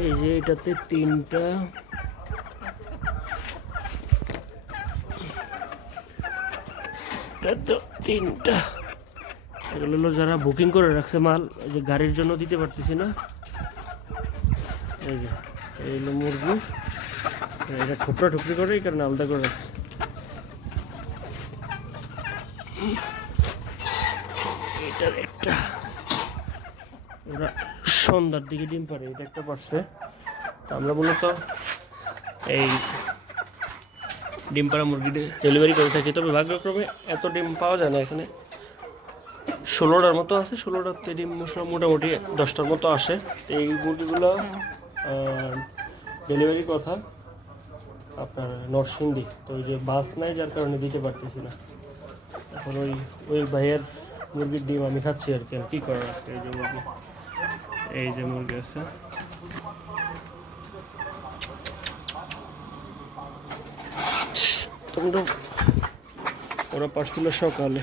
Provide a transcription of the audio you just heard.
এই যে এটাতে 3টা, এটা তো 3টা। এগুলো হলো যারা বুকিং করে রাখছে মাল, এই যে গাড়ির জন্য দিতে পারতেছি না। এই যে এই হলো মুরগি, এটা ঠুকরা ঠুকরি করে এই কারণে আলাদা করে রাখছে। এটার একটা, ওরা সন্ধ্যার দিকে ডিম পারে, এটা একটা পারছে। তো আমরা মূলত এই ডিম পাড়া মুরগি ডেলিভারি করে থাকি, তবে ভাগ্যক্রমে এত ডিম পাওয়া যায় না এখানে। 16টার মতো আছে, 16টাতে ডিম মোটামুটি 10টার মতো আসে। এই মুরগিগুলো ডেলিভারি কথা আপনার নরসিংদী, তো ওই যে বাস নাই যার কারণে দিতে পারতেছি না। এখন ওই ভাইয়ের মুরগির ডিম আমি খাচ্ছি আর কি, আর কী করার আছে। এই যে মুরগি আছে, তোমরা ওরা পারছিল সকালে।